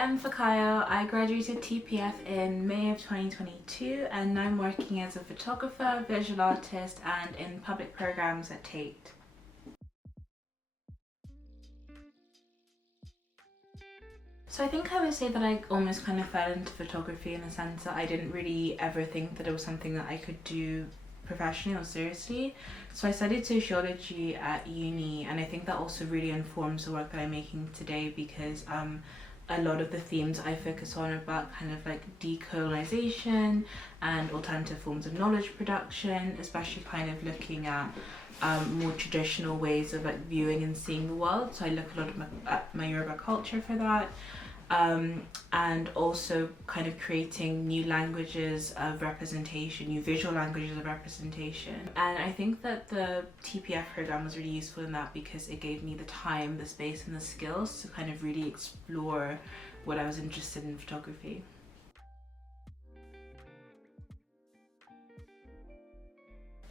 I'm Fikayo. I graduated TPF in May of 2022 and now I'm working as a photographer, visual artist and in public programs at TATE. So I think I would say that I almost kind of fell into photography in the sense that I didn't really ever think that it was something that I could do professionally or seriously. So I studied sociology at uni, and I think that also really informs the work that I'm making today, because a lot of the themes I focus on are about kind of like decolonization and alternative forms of knowledge production, especially kind of looking at more traditional ways of like viewing and seeing the world. So I look a lot at my Yoruba culture for that. And also kind of creating new languages of representation, new visual languages of representation. And I think that the TPF program was really useful in that because it gave me the time, the space and the skills to kind of really explore what I was interested in photography.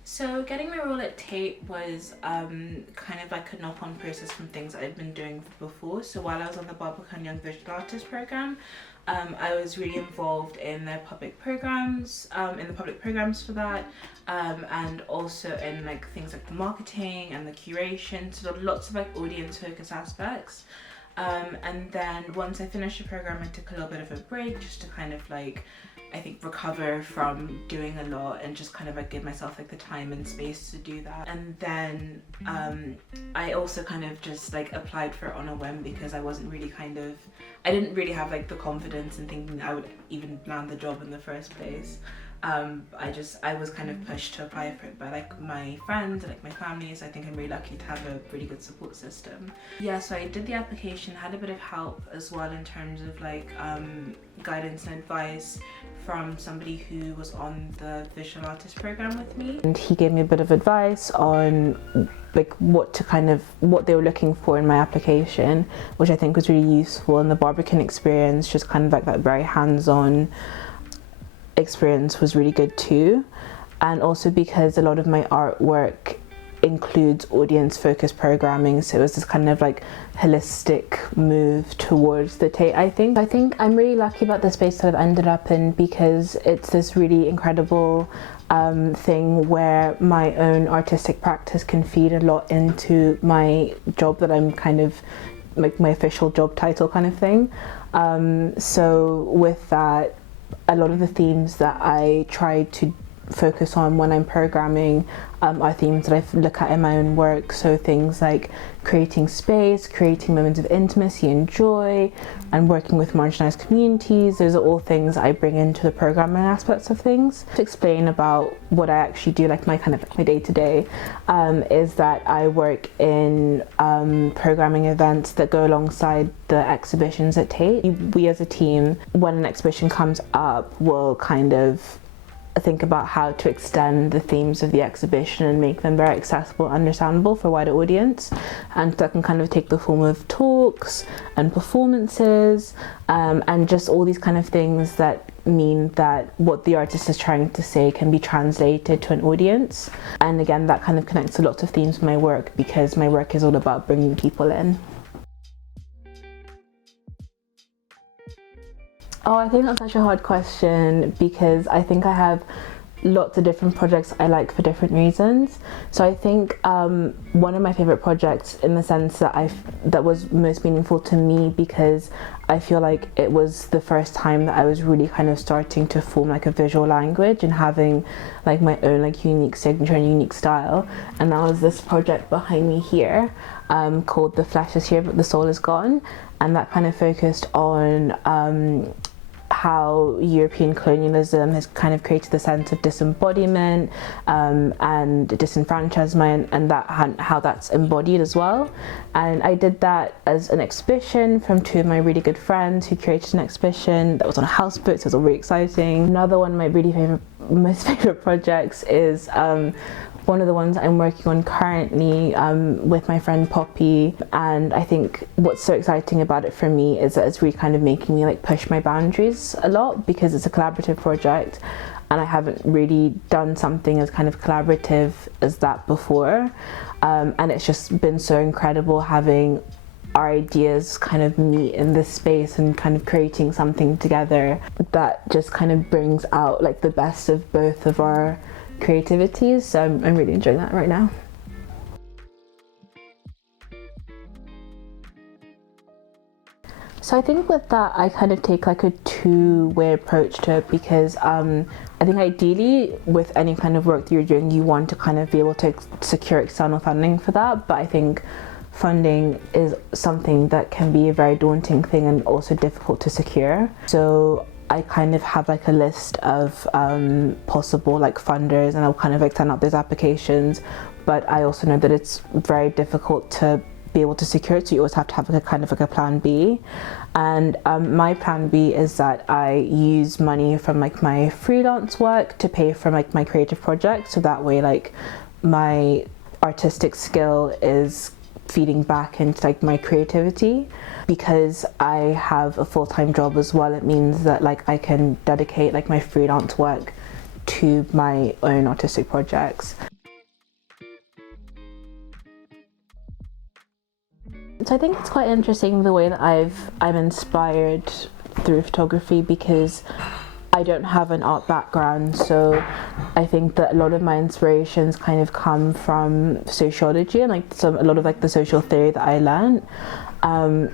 So getting my role at TATE was kind of like a knock-on process from things I'd been doing before. So while I was on the Barbican Young Visual Artist program, I was really involved in the public programs, for that, and also in like things like the marketing and the curation. So lots of like audience-focused aspects. And then once I finished the program, I took a little bit of a break just to kind of like, I think, recover from doing a lot and just kind of like give myself like the time and space to do that. And then I also kind of just like applied for it on a whim because I didn't really have like the confidence in thinking that I would even land the job in the first place. I was kind of pushed to apply for it by like my friends and like my family, so I think I'm really lucky to have a really good support system. Yeah, so I did the application, had a bit of help as well in terms of like guidance and advice from somebody who was on the visual artist program with me. And he gave me a bit of advice on like what they were looking for in my application, which I think was really useful. And the Barbican experience, just kind of like that very hands-on experience, was really good too. And also because a lot of my artwork includes audience-focused programming, so it was this kind of like holistic move towards the TATE. I think I'm really lucky about the space that I've ended up in, because it's this really incredible thing where my own artistic practice can feed a lot into my job that I'm kind of like my official job title kind of thing. So with that, a lot of the themes that I try to focus on when I'm programming are themes that I look at in my own work. So things like creating space, creating moments of intimacy and joy, and working with marginalized communities. Those are all things I bring into the programming aspects of things. To explain about what I actually do, like my day-to-day, is that I work in programming events that go alongside the exhibitions at TATE. We as a team, when an exhibition comes up, will kind of think about how to extend the themes of the exhibition and make them very accessible and understandable for a wider audience. And that can kind of take the form of talks and performances, and just all these kind of things that mean that what the artist is trying to say can be translated to an audience. And again, that kind of connects to lots of themes of my work, because my work is all about bringing people in. Oh, I think that's such a hard question, because I think I have lots of different projects I like for different reasons. So I think one of my favorite projects, in the sense that was most meaningful to me, because I feel like it was the first time that I was really kind of starting to form like a visual language and having like my own like unique signature and unique style. And that was this project behind me here, called The Flesh is Here but the Soul is Gone. And that kind of focused on how European colonialism has kind of created the sense of disembodiment and disenfranchisement, and how that's embodied as well. And I did that as an exhibition from two of my really good friends who curated an exhibition that was on a houseboat, so it was all really exciting. Another one of my most favorite projects is one of the ones I'm working on currently with my friend Poppy. And I think what's so exciting about it for me is that it's really kind of making me like push my boundaries a lot, because it's a collaborative project and I haven't really done something as kind of collaborative as that before. And it's just been so incredible having our ideas kind of meet in this space and kind of creating something together that just kind of brings out like the best of both of our creativities. So I'm really enjoying that right now. So I think with that, I kind of take like a two-way approach to it, because I think ideally with any kind of work that you're doing, you want to kind of be able to secure external funding for that. But I think funding is something that can be a very daunting thing and also difficult to secure. So I kind of have like a list of possible like funders, and I'll kind of like send out those applications. But I also know that it's very difficult to be able to secure it, so you always have to have like a kind of like a plan B. And my plan B is that I use money from like my freelance work to pay for like my creative project, so that way like my artistic skill is feeding back into like my creativity. Because I have a full-time job as well, it means that like I can dedicate like my freelance work to my own artistic projects. So I think it's quite interesting the way that I'm inspired through photography, because I don't have an art background, so I think that a lot of my inspirations kind of come from sociology and like a lot of like the social theory that I learned.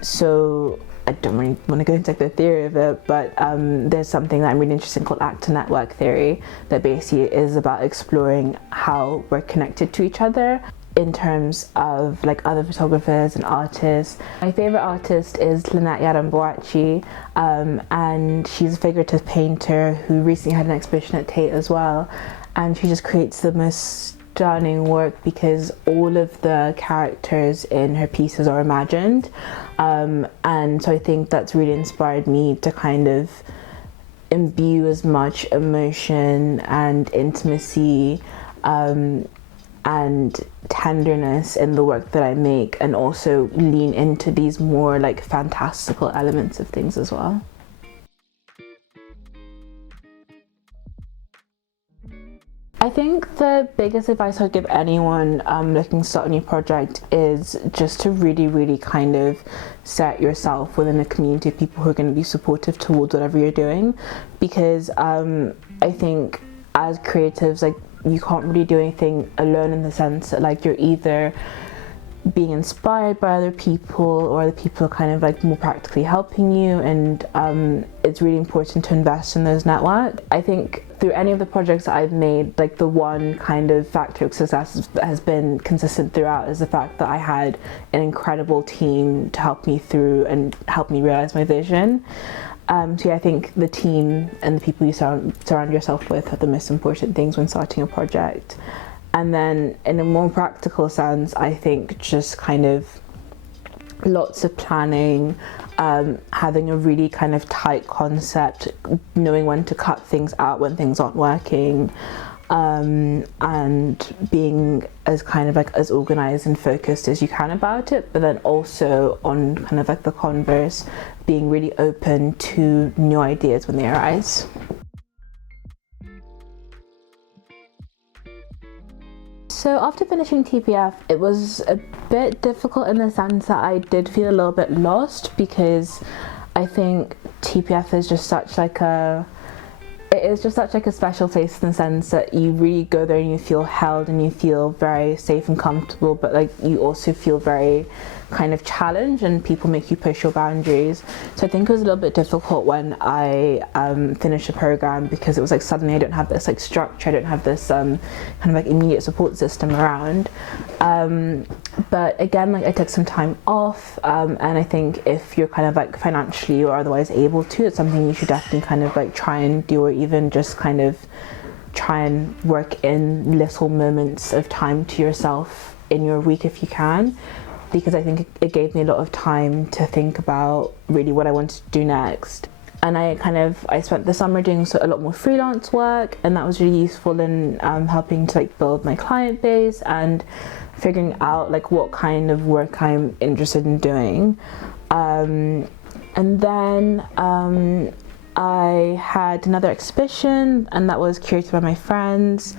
So I don't really want to go into like the theory of it, but there's something that I'm really interested in called actor network theory, that basically is about exploring how we're connected to each other in terms of like other photographers and artists. My favorite artist is Lynette Yaramboachi, and she's a figurative painter who recently had an exhibition at Tate as well, and she just creates the most stunning work because all of the characters in her pieces are imagined, and so I think that's really inspired me to kind of imbue as much emotion and intimacy and tenderness in the work that I make, and also lean into these more like fantastical elements of things as well. I think the biggest advice I'd give anyone looking to start a new project is just to really kind of set yourself within a community of people who are going to be supportive towards whatever you're doing, because I think as creatives, like, you can't really do anything alone, in the sense that like you're either being inspired by other people or other people kind of like more practically helping you, and it's really important to invest in those networks. I think through any of the projects that I've made, like the one kind of factor of success that has been consistent throughout is the fact that I had an incredible team to help me through and help me realize my vision. So yeah, I think the team and the people you surround yourself with are the most important things when starting a project. And then in a more practical sense, I think just kind of lots of planning, having a really kind of tight concept, knowing when to cut things out when things aren't working, and being as kind of like as organized and focused as you can about it, but then also on kind of like the converse, being really open to new ideas when they arise. So after finishing TPF, it was a bit difficult in the sense that I did feel a little bit lost, because I think TPF is just such like a special place, in the sense that you really go there and you feel held and you feel very safe and comfortable, but like you also feel very kind of challenged and people make you push your boundaries. So I think it was a little bit difficult when I finished the program, because it was like suddenly I don't have this like structure, I don't have this kind of like immediate support system around. But again, like I took some time off, and I think if you're kind of like financially or otherwise able to, it's something you should definitely kind of like try and do, or even just kind of try and work in little moments of time to yourself in your week if you can, because I think it gave me a lot of time to think about really what I wanted to do next. And I spent the summer doing a lot more freelance work, and that was really useful in helping to like build my client base and figuring out like what kind of work I'm interested in doing. And then I had another exhibition, and that was curated by my friends,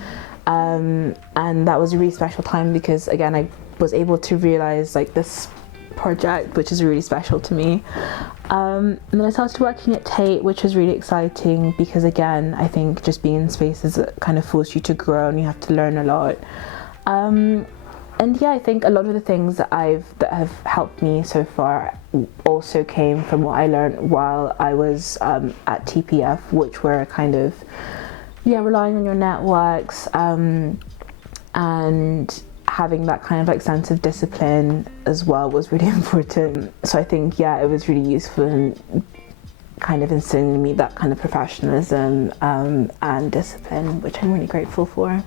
and that was a really special time, because again I was able to realize like this project, which is really special to me. And then I started working at TATE, which was really exciting because, again, I think just being in spaces that kind of force you to grow and you have to learn a lot. And yeah, I think a lot of the things that have helped me so far also came from what I learned while I was at TPF, which were kind of relying on your networks and having that kind of like sense of discipline as well was really important. So I think it was really useful in kind of instilling in me that kind of professionalism and discipline, which I'm really grateful for.